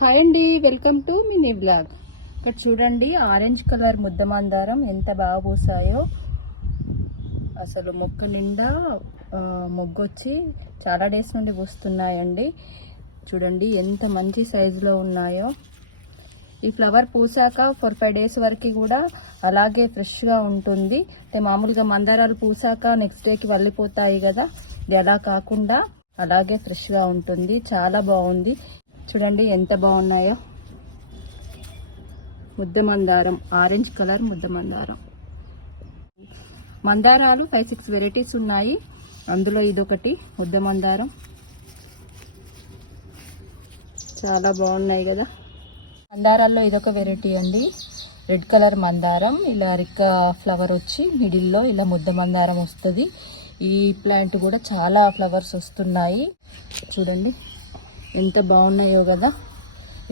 Hi అండి, welcome to mini blog. ఇక్కడ చూడండి, ఆరెంజ్ కలర్ ముద్ద మందారం ఎంత బాగా పూసాయో. అసలు మొక్క నిండా మొగ్గొచ్చి చాలా డేస్ నుండి పూస్తున్నాయండి. చూడండి ఎంత మంచి సైజులో ఉన్నాయో. ఈ ఫ్లవర్ పూసాక 4-5 డేస్ వరకు కూడా అలాగే ఫ్రెష్గా ఉంటుంది. అంటే మామూలుగా మందారాలు పూసాక నెక్స్ట్ డేకి వల్లిపోతాయి కదా, ఇది అలా కాకుండా అలాగే ఫ్రెష్గా ఉంటుంది. చాలా బాగుంది. చూడండి ఎంత బాగున్నాయో. ముద్ద మందారం, ఆరెంజ్ కలర్ ముద్ద మందారం. మందారాలు 5-6 వెరైటీస్ ఉన్నాయి, అందులో ఇదొకటి ముద్ద మందారం. చాలా బాగున్నాయి కదా. మందారాల్లో ఇదొక వెరైటీ అండి, రెడ్ కలర్ మందారం. ఇలా రిక్క ఫ్లవర్ వచ్చి మిడిల్లో ఇలా ముద్ద మందారం వస్తుంది. ఈ ప్లాంట్ కూడా చాలా ఫ్లవర్స్ వస్తున్నాయి. చూడండి ఎంత బాగున్నాయో కదా.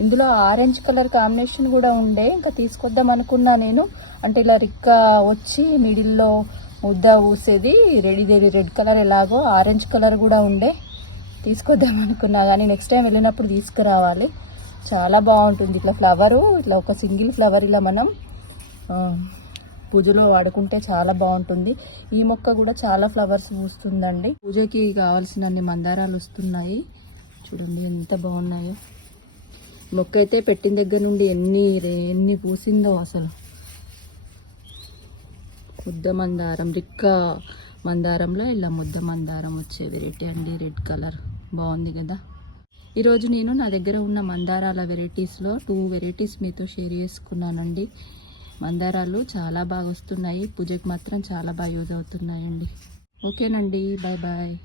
ఇందులో ఆరెంజ్ కలర్ కాంబినేషన్ కూడా ఉండే, ఇంకా తీసుకొద్దాం అనుకున్నా నేను. అంటే ఇలా రిక్క వచ్చి మిడిల్లో ముద్ద ఊసేది రెడ్ కలర్, ఎలాగో ఆరెంజ్ కలర్ కూడా ఉండే, తీసుకొద్దాం అనుకున్నా. కానీ నెక్స్ట్ టైం వెళ్ళినప్పుడు తీసుకురావాలి. చాలా బాగుంటుంది ఇట్లా ఫ్లవరు, ఇట్లా ఒక సింగిల్ ఫ్లవర్ ఇలా మనం పూజలో వాడుకుంటే చాలా బాగుంటుంది. ఈ మొక్క కూడా చాలా ఫ్లవర్స్ పూస్తుందండి. పూజకి కావాల్సినన్ని మందారాలు వస్తున్నాయి. చూడండి ఎంత బాగున్నాయో. మొక్క అయితే పెట్టిన దగ్గర నుండి ఎన్ని పూసిందో అసలు. ముద్ద మందారం, రిక్క మందారంలో ఇలా ముద్ద మందారం వచ్చే వెరైటీ అండి, రెడ్ కలర్. బాగుంది కదా. ఈరోజు నేను నా దగ్గర ఉన్న మందారాల వెరైటీస్లో 2 వెరైటీస్ మీతో షేర్ చేసుకున్నానండి. మందారాలు చాలా బాగా వస్తున్నాయి, పూజకి మాత్రం చాలా బాగా యూజ్ అవుతున్నాయండి. ఓకేనండి, బాయ్ బాయ్.